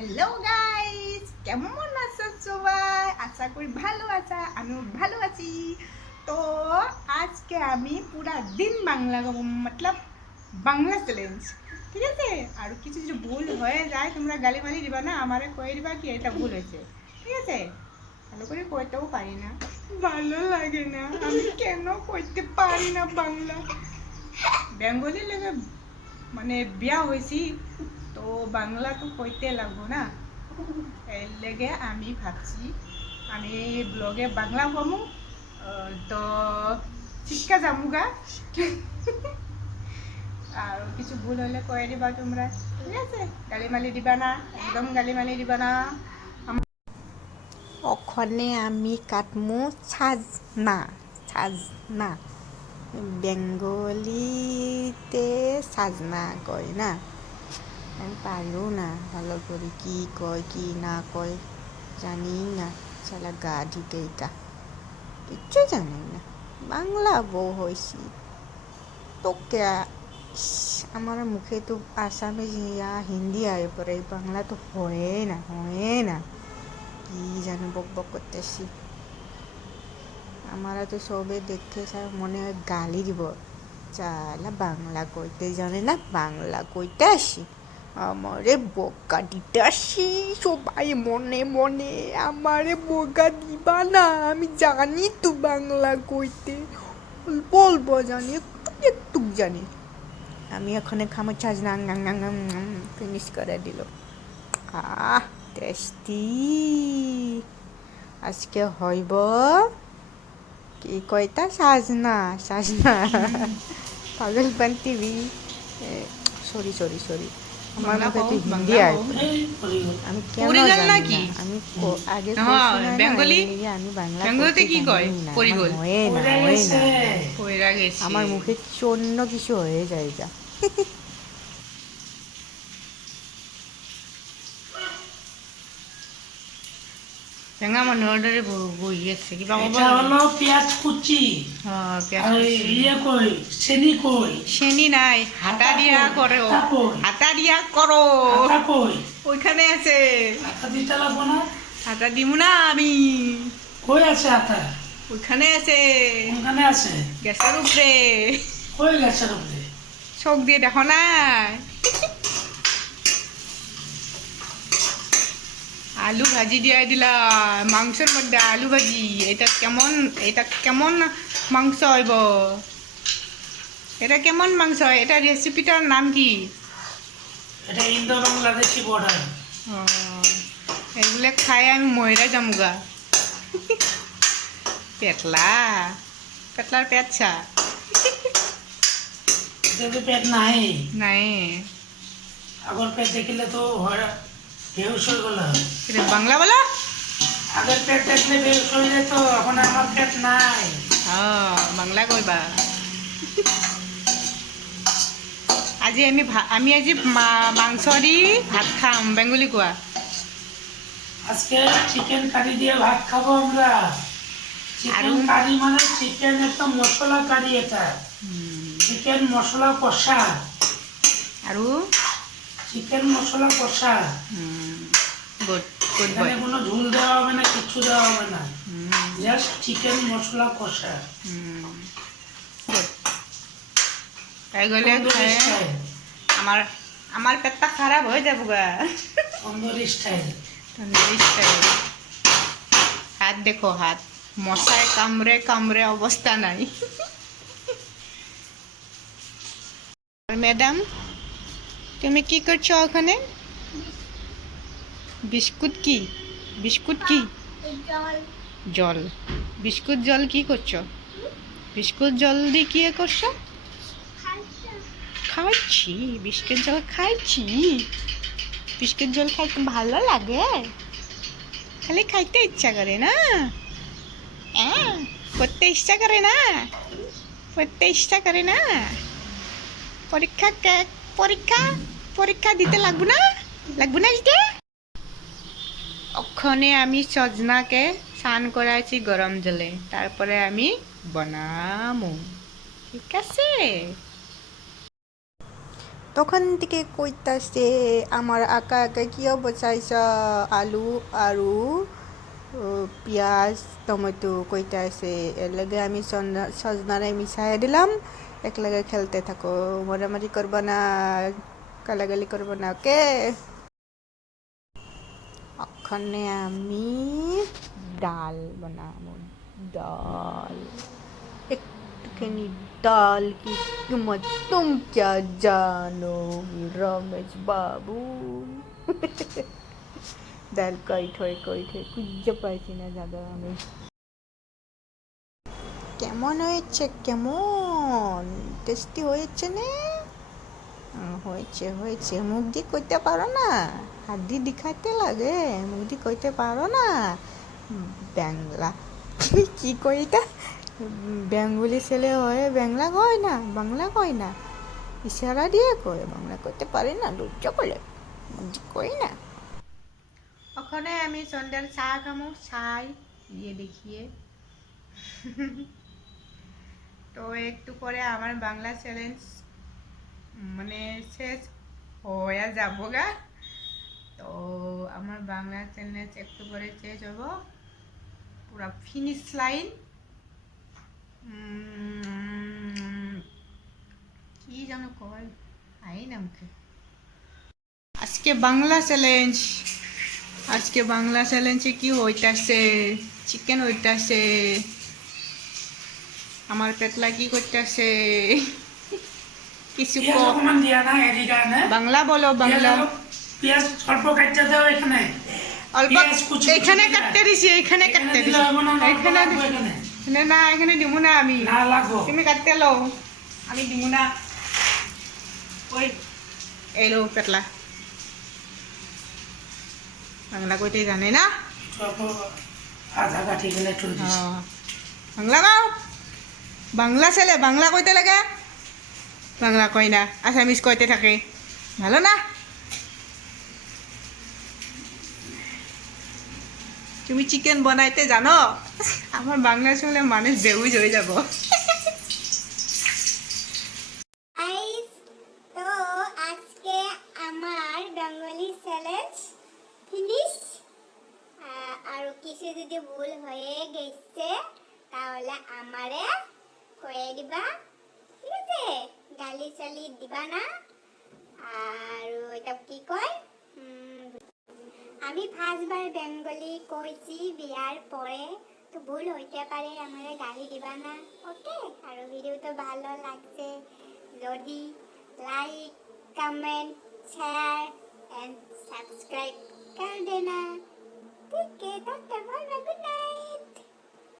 Hello guys, কেমন আছো সবাই? আশা করি ভালো আছো, আমিও ভালো আছি। তো আজকে আমি পুরা দিন বাংলা মতলব বাংলা চ্যালেঞ্জ, ঠিক আছে? আর কিছু যদি ভুল হয়ে যায় তোমরা গালিমালি দিবা না, আমারে কয়ে দিবা কি এটা ভুল হয়েছে, ঠিক আছে? ভালো করে কইতেও পারি না, ভালো লাগে না, আমি কেন কইতে পারি না বাংলা। বেঙ্গলি লেগে মানে বিয়া হয়েছি, তো বাংলা তো কইতে লাগবো না। এর লেগে আমি ভাবছি আমি ব্লগে বাংলা কমু, তো শিক্ষা যামুগা। আর কিছু ভুল হলে কয়ে দিবা তোমরা, ঠিক আছে? গালিমালি দিবা না, একদম গালিমালি দিবা না। ওখানে আমি কাটমু সাজনা, সাজনা বেঙ্গলিতে সাজনা কয় না, আমি পারো না ভালো করে কি কয় কি না কয় জানি না। শালা গা ঢুকে এটা কিচ্ছু জানি না। বাংলা বউ হয়েছি তো আমার মুখে তো আসামিজ ইয়া হিন্দি আয় পরে, বাংলা তো হয় না কি জানি বক বক করতেছি। আমারা তো সবে দেখে মনে হয় গালি দিব, চালা বাংলা কইতে জানে না, বাংলা কইতে আসি আমারে বোকা দিতে আসি। সবাই মনে মনে আমারে বোকা দিবা না, আমি জানি তো বাংলা কইতে, অল্প অল্প জানি, একটু একটু জানি। আমি এখানে খামো চাজ না, ফিনিশ করে দিল। টেস্টি। আজকে হইব কি কয়টা সাজনা, সাজনা পাগলপন্থী বি, সরি সরি সরি, আমার মুখে তো হিন্দি আয়, আমি কেন জানি না। আমি আগে কইছি না বেঙ্গলি আমি বাংলা বেঙ্গলিতে কি কয়? না, পরিগল হয় না, কইরা গেছে। আমার মুখে কিছু অন্য কিছু হয়ে যায় যা। টেঙ্গা মানুষ অর্ডারে বই গেছে কিবা এটা হলো পেঁয়াজ কুচি। হ্যাঁ, আর ইয়ে কই চেনি কই চেনি নাই, হাতা দিয়া করে, আটা কই হাতা দিয়া করো। আটা কই ওইখানে আছে, আটা দিতে লাগবো না। হাতা দিমু না আমি। কই আছে আটা? ওইখানে আছে, কোনখানে আছে? গ্যাসের উপরে। কই গেছে উপরে? চোখ দিয়ে দেখো না? আলু ভাজি দিয়ে দিলাম মাংসের মধ্যে, আলু ভাজি। এটা কেমন মাংস হইব? এটা কেমন মাংস হয়? এটা রেসিপিটার নাম কি? এটা ইন্দো বাংলাদেশি বর্ডার। এগুলো খাই আমি ময়রা যামুগা। পেটলা, পেটলার পেটছা এটা তো পেট নাই নাই। আগর পেট দেখিলে তো বেহুশ হয়ে গেল। এটা বাংলা বলো। আগের পেট দেখলে বেহুশ হয়ে যেত, এখন আমার পেট নাই। বাংলা কইবা। আমি আজি মাংস দি ভাত খাম। বেঙ্গলি কোৱা। আজকে চিকেন কারি দিয়ে ভাত খাবো আমরা। চিকেন কারি মানে চিকেন একটা মশলা কারি, এটা চিকেন মশলা কষা। আৰু চিকেন মশলা কষা, গুড গুড এখানে বয়। কোনো ঝুল দেওয়া হবে না, কিচ্ছু দেওয়া হবে না, জাস্ট চিকেন মশলা কষা। গুড। তাই গ'লে তন্দুরি স্টাইল, আমার আমার পেটটা খারাপ হয়ে যাবো গা। তন্দুরি স্টাইল। তন্দুরি স্টাইল। হাত দেখো, হাত মশায় কামড়ে কামড়ে অবস্থা নাই। ম্যাডাম, তুমি কি করছো ওখানে? বিস্কুট কি? বিস্কুট কি? জল। বিস্কুট জল কি করছো? বিস্কুট জল দিয়ে কি করছো? খাচ্ছি বিস্কুট জল, খাইছি। বিস্কুট জল খাইতে ভালো লাগে, খালি খাইতে ইচ্ছা করে না? পড়তে ইচ্ছা করে না? পড়তে ইচ্ছা করে না? পরীক্ষা পরীক্ষা পরীক্ষা দিতে লাগবো না? লাগবো না দিতে? ওখানে আমি সজনাকে স্নান করাইছি গরম জলে, তারপরে আমি বানামু, ঠিক আছে? তখন থেকে কইতাছে আমার আঁকা আঁকা কিয় বসাইছ আলু আৰু পিঁয়াজ টমেটো কইতাছে এর লগে আমি সজনারে মিশাই দিলাম একলগে খেলতে থাকো মারামারি করবো না গালাগালি করবো না ওকে ওখানে আমি ডাল বানাবো ডাল একটুখানি ডাল কি तुम क्या जानोगे रमेश बाबू ডাল কইট হয়ে খুঁজে পাইছি না দাদা আমি কেমন হয়েছে কেমন টেস্টি হয়েছে না হয়েছে হয়েছে মুখ দিয়ে কইতে পারো না হাত দিয়ে দেখাতে লাগে মুখ দিয়ে কইতে পারো না বাংলা কি কইতা বেঙ্গলি ছেলে হয়ে বাংলা কয় না বাংলা কয় না ইশারা দিয়ে কয় বাংলা করতে পারি না লজ্জা করে কই না ওখানে আমি সন্ধ্যার চা খামো চাই দিয়ে দেখিয়ে তো একটু পরে আমার বাংলা চ্যালেঞ্জ মানে শেষ হয়ে যাবো গা তো আমার বাংলা চ্যালেঞ্জ একটু পরে শেষ হবো পুরা ফিনিশ লাইন কি যেন কয় আই না মুখে আজকে বাংলা চ্যালেঞ্জে কি হইতাছে চিকেন হইতাছে আমার পেটলা কি করতেছে কিছু বাংলা বলো বাংলা পেঁয়াজ অল্প কাটতে দাও এখানে অল্প এখানে কাটতে দিছি এখানে কাটতে দিছি এখানে না এখানে দিব না আমি তুমি কাটতে লও আমি দিব না ওই এলো পেটলা বাংলা কইতে জানে না আধা কাঠি গেলে বাংলা গাও বাংলা ছেলে বাংলা কইতে লাগে বাংলা কই না আসামিজ কইতে থাকে ভালো না তুমি চিকেন বানাইতে জানো আমার বাংলা শুনলে মানুষ বেহুশ হয়ে যাব তো আজকে আমার বেঙ্গলি চ্যালেঞ্জ ফিনিশ আর কিছু যদি ভুল হয়ে গেছে তাহলে আমারে কয়ে দিবা ঠিক আছে গালি চালি দিবা না আর এটা কি কয় আমি ফার্স্টবার বেঙ্গলি কইছি বিয়ার পরে তো ভুল হইতে পারে আমারে গালি দিবা না ওকে আর ভিডিওটা ভালো লাগছে যদি like comment share and subscribe कर देना।